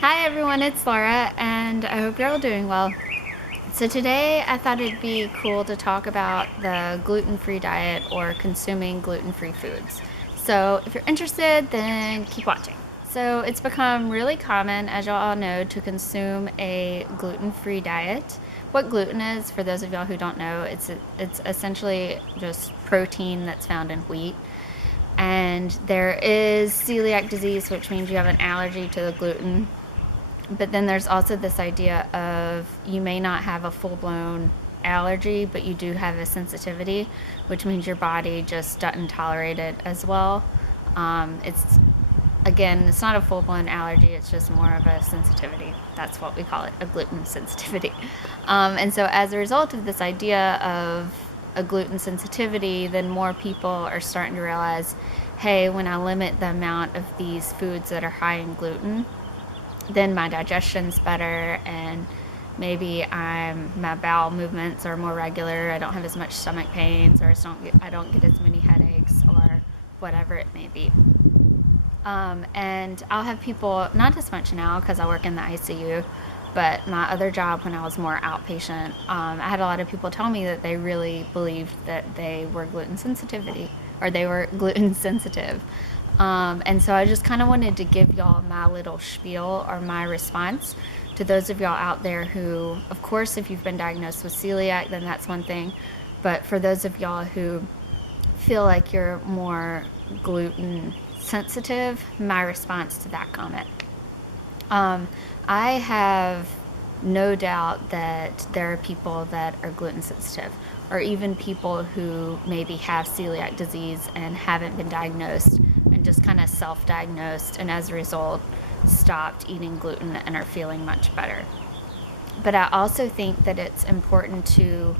Hi everyone, it's Laura, and I hope you're all doing well. So today I thought it'd be cool to talk about the gluten-free diet or consuming gluten-free foods. So if you're interested, then keep watching. So it's become really common, as y'all all know, to consume a gluten-free diet. What gluten is, for those of y'all who don't know, it's essentially just protein that's found in wheat. And there is celiac disease, which means you have an allergy to the gluten. But then there's also this idea of you may not have a full-blown allergy, but you do have a sensitivity, which means your body just doesn't tolerate it as well. It's again, it's not a full-blown allergy, it's just more of a sensitivity. That's what we call it, a gluten sensitivity. And so as a result of this idea of a gluten sensitivity, then more people are starting to realize, hey, when I limit the amount of these foods that are high in gluten, then my digestion's better, and maybe my bowel movements are more regular. I don't have as much stomach pains, or I don't get as many headaches, or whatever it may be. And I'll have people, not as much now because I work in the ICU, but my other job when I was more outpatient, I had a lot of people tell me that they really believed that they were gluten sensitivity, or they were gluten sensitive. And so I just kind of wanted to give y'all my little spiel or my response to those of y'all out there who, of course, if you've been diagnosed with celiac, then that's one thing. But for those of y'all who feel like you're more gluten sensitive, my response to that comment. I have no doubt that there are people that are gluten sensitive, or even people who maybe have celiac disease and haven't been diagnosed and just kind of self-diagnosed, and as a result stopped eating gluten and are feeling much better. But I also think that it's important to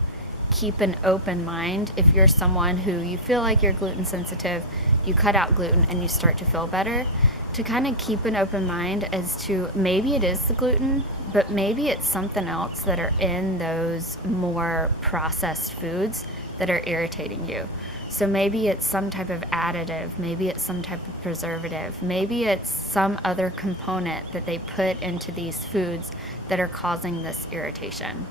keep an open mind. If you're someone who you feel like you're gluten sensitive, you cut out gluten and you start to feel better, to kind of keep an open mind as to maybe it is the gluten, but maybe it's something else that are in those more processed foods that are irritating you. So maybe it's some type of additive, maybe it's some type of preservative, maybe it's some other component that they put into these foods that are causing this irritation.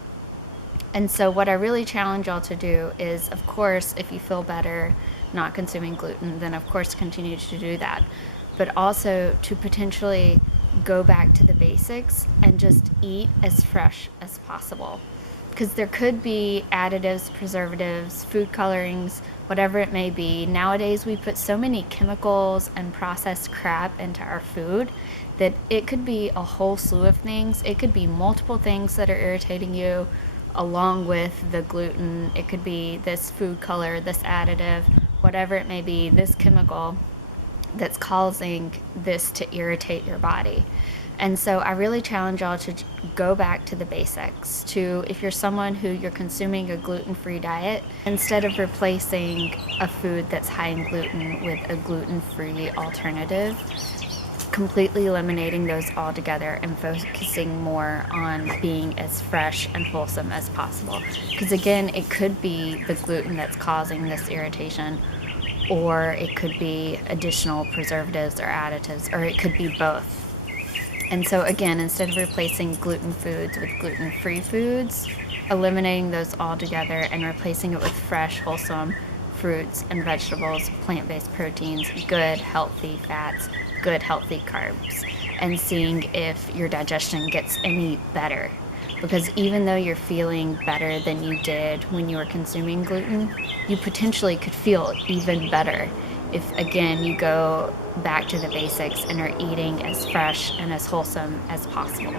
And so what I really challenge y'all to do is, of course, if you feel better not consuming gluten, then of course continue to do that. But also to potentially go back to the basics and just eat as fresh as possible. Because there could be additives, preservatives, food colorings, whatever it may be. Nowadays we put so many chemicals and processed crap into our food that it could be a whole slew of things. It could be multiple things that are irritating you along with the gluten. It could be this food color, this additive, whatever it may be, this chemical that's causing this to irritate your body. And so I really challenge y'all to go back to the basics. To, if you're someone who you're consuming a gluten-free diet, instead of replacing a food that's high in gluten with a gluten-free alternative, completely eliminating those altogether and focusing more on being as fresh and wholesome as possible. Because again, it could be the gluten that's causing this irritation, or it could be additional preservatives or additives, or it could be both. And so again, instead of replacing gluten foods with gluten-free foods, eliminating those altogether and replacing it with fresh, wholesome fruits and vegetables, plant-based proteins, good, healthy fats, good, healthy carbs, and seeing if your digestion gets any better. Because even though you're feeling better than you did when you were consuming gluten, you potentially could feel even better if, again, you go back to the basics and are eating as fresh and as wholesome as possible.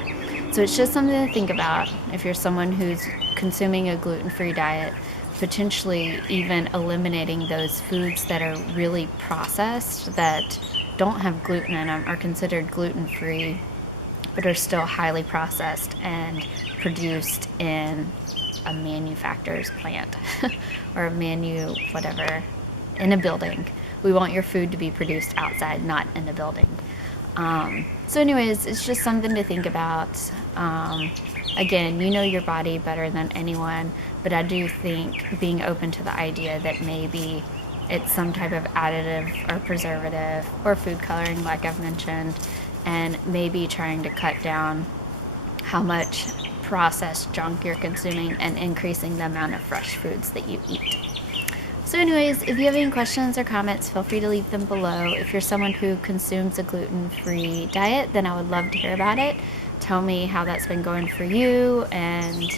So it's just something to think about if you're someone who's consuming a gluten-free diet, potentially even eliminating those foods that are really processed, that don't have gluten in them, are considered gluten-free, but are still highly processed and produced in a manufacturer's plant or whatever, in a building. We want your food to be produced outside, not in a building. So anyways, it's just something to think about. Again, you know your body better than anyone, but I do think being open to the idea that maybe it's some type of additive or preservative or food coloring, like I've mentioned, and maybe trying to cut down how much processed junk you're consuming and increasing the amount of fresh foods that you eat. So anyways, if you have any questions or comments, feel free to leave them below. If you're someone who consumes a gluten-free diet, then I would love to hear about it. Tell me how that's been going for you and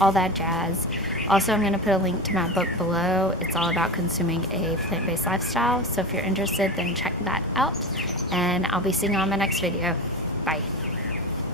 all that jazz. Also, I'm going to put a link to my book below. It's all about consuming a plant-based lifestyle. So if you're interested, then check that out. And I'll be seeing you on my next video. Bye.